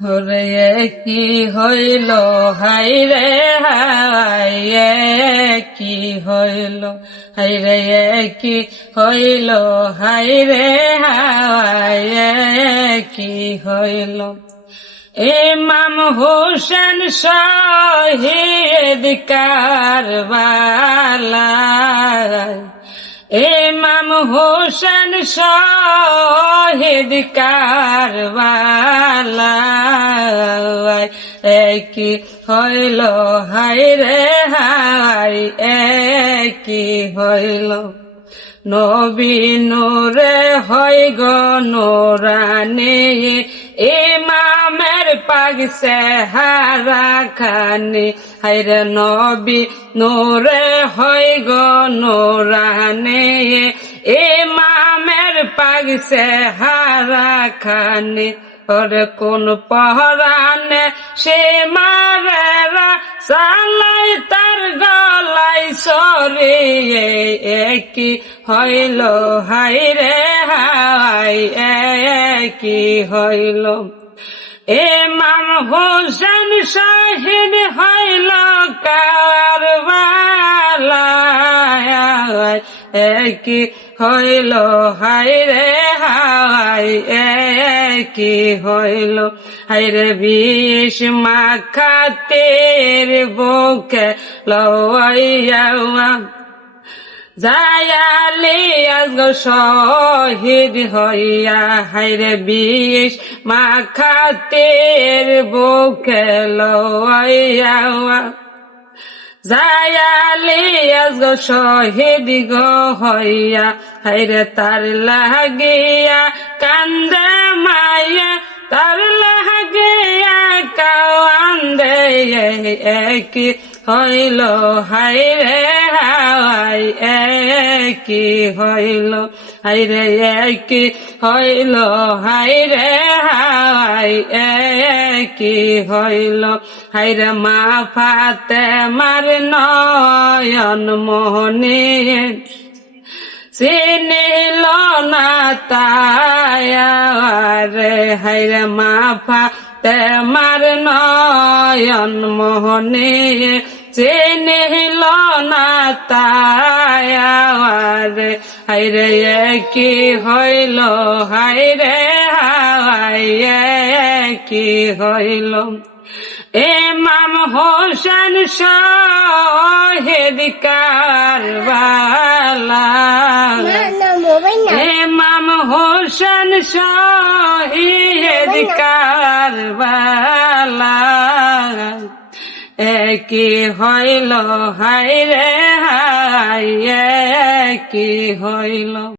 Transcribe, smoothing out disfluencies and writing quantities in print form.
হরে কি হইল হাই রে হাই কি হইল হাই রে কি হইল হাই রে হাই কি হইল। ইমাম হোসেন শহীদ কারবালায়, ইমাম হোসেন শহীদ কারবালায় কি হইল হাই রে হাই কি হইল। নবী নূরে হই গো নূরানী, ইমামের পাগ চেহারা খানি হাইরে নবী নূরে হই গো নূরানী, ইমামের পাগ চেহারা খানি। ওরে কোন পহরানে সে মারেরা সালাই তার গলাই সরিয়ে কি হইল হাই রে হাই কি হইল। ইমাম হোসেন শহীদ হইল কারবালায় কি হইল হাই রে হাই কি হইল। হাইরে বিষ মাখাতের বুকে লইয়া জায়ালি আজগো শহীদ হইয়া, হাইরে বিষ মাখাতের বুকে লইয়া জায়ালি আজগো শহীদ গো হইয়া, হাইরে তার লাগিয়া কান্দে মায়া, তার লাগিয়া কান্দে কি হইল হাই রে হাই কি হইল। হাইরে কি হইল হাই রে হাই কি হইল। হাইরে মা ফাতেমার নয়ন মোহনী চিনিল না তায়ারে, হাইরে মা ফাতেমার নয়ন মোহনী চিনিল না তায়ারে, হাইরে কি হইল হাইরে হাই কি হইল। ইমাম হোসেন শহীদ কারবালায়, ইমাম হোসেন শহীদ কারবালায় কি হইল হাই রে হাই কি হইল।